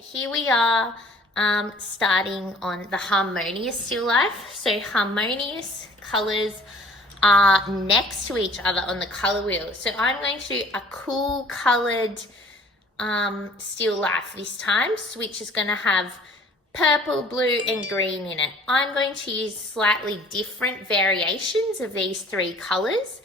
Here we are starting on the Harmonious still life. So Harmonious colors are next to each other on the color wheel. So I'm going to do a cool colored still life this time, which is going to have purple, blue and green in it. I'm going to use slightly different variations of these three colors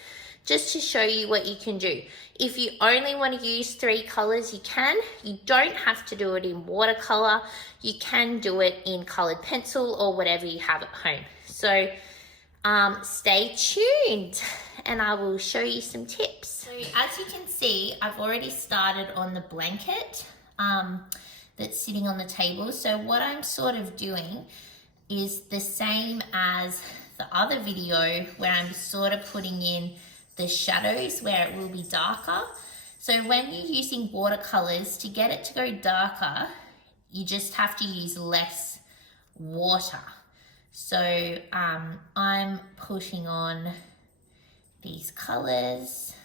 just to show you what you can do. If you only want to use three colors, you can. You don't have to do it in watercolor. You can do it in colored pencil or whatever you have at home. So stay tuned and I will show you some tips. So as you can see, I've already started on the blanket that's sitting on the table. So what I'm sort of doing is the same as the other video where I'm sort of putting in the shadows where it will be darker. So when you're using watercolors, to get it to go darker, you just have to use less water. So I'm putting on these colors,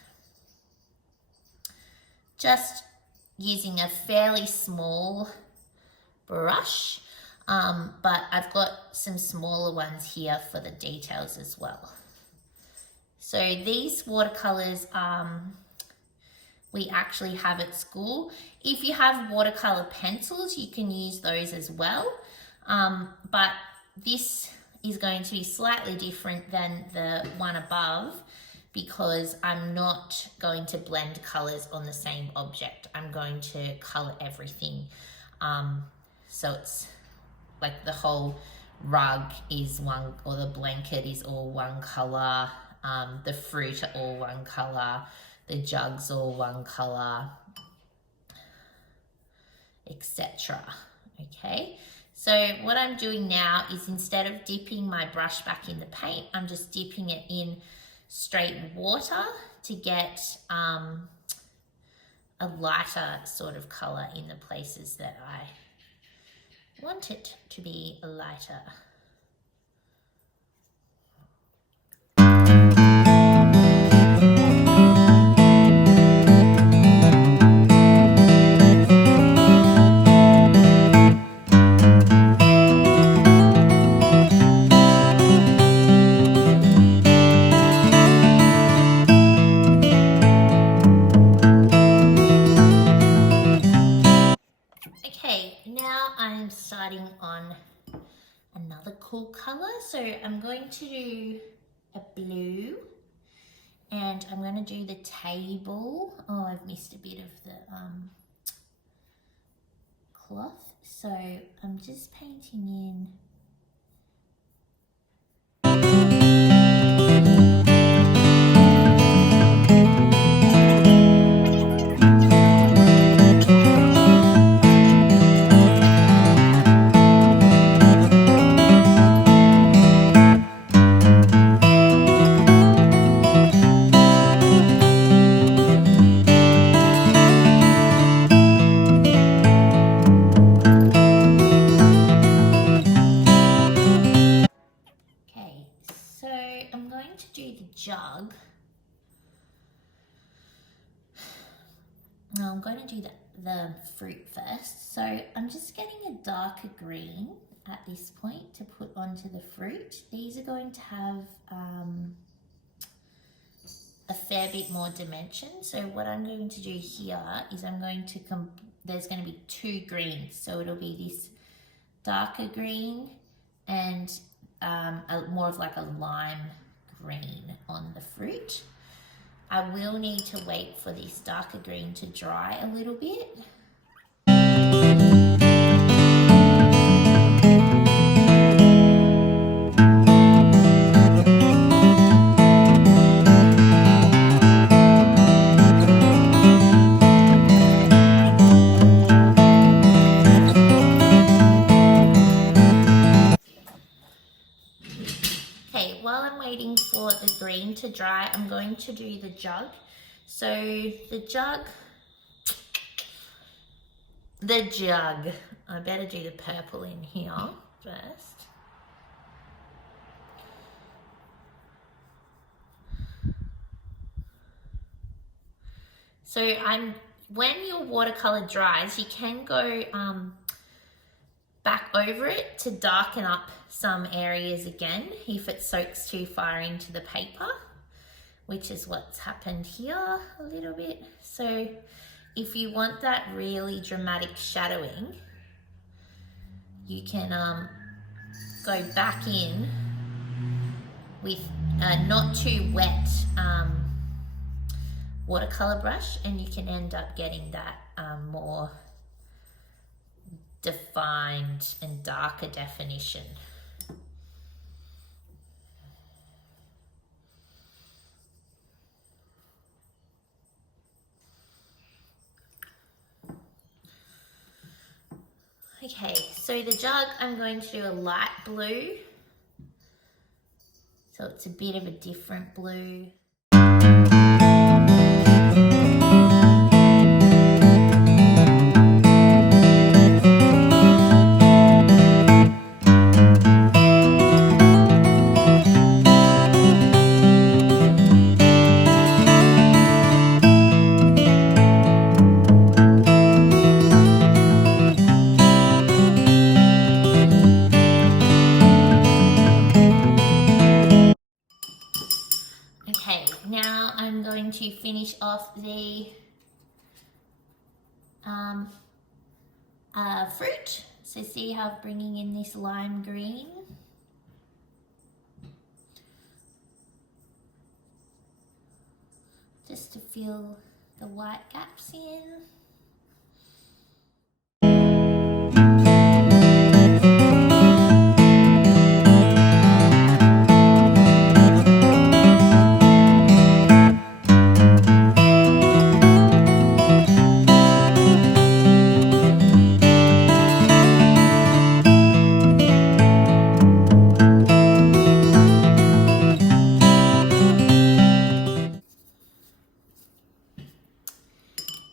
just using a fairly small brush, but I've got some smaller ones here for the details as well. So these watercolors we actually have at school. If you have watercolor pencils, you can use those as well. But this is going to be slightly different than the one above because I'm not going to blend colors on the same object. I'm going to color everything. So it's like the whole rug is one, or the blanket is all one color. The fruit are all one color, the jugs all one color, etc. Okay, so what I'm doing now is instead of dipping my brush back in the paint, I'm just dipping it in straight water to get a lighter sort of color in the places that I want it to be lighter. Okay, now I'm starting on another cool color. So I'm going to do a blue and I'm going to do the table. Oh, I've missed a bit of the cloth. So I'm just painting in . Jug. Now I'm going to do the fruit first. So I'm just getting a darker green at this point to put onto the fruit. These are going to have a fair bit more dimension. So what I'm going to do here is I'm going to, there's going to be two greens. So it'll be this darker green and more of like a lime green on the fruit. I will need to wait for this darker green to dry a little bit. While I'm waiting for the green to dry, I'm going to do the jug. So the jug, I better do the purple in here first. So I'm when your watercolor dries, you can go back over it to darken up some areas again if it soaks too far into the paper, which is what's happened here a little bit. So if you want that really dramatic shadowing, you can go back in with a not too wet watercolor brush, and you can end up getting that more defined and darker definition. Okay, so the jug, I'm going to do a light blue. So it's a bit of a different blue. Okay, now I'm going to finish off the fruit. So see how I'm bringing in this lime green. Just to fill the white gaps in.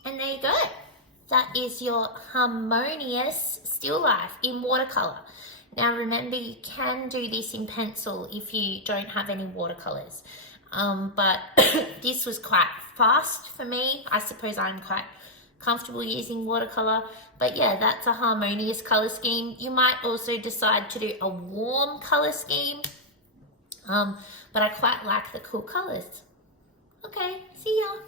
And there you go. That is your Harmonious still life in watercolor. Now remember, you can do this in pencil if you don't have any watercolors. But this was quite fast for me. I suppose I'm quite comfortable using watercolor. But yeah, that's a Harmonious color scheme. You might also decide to do a warm color scheme. But I quite like the cool colors. Okay, see ya.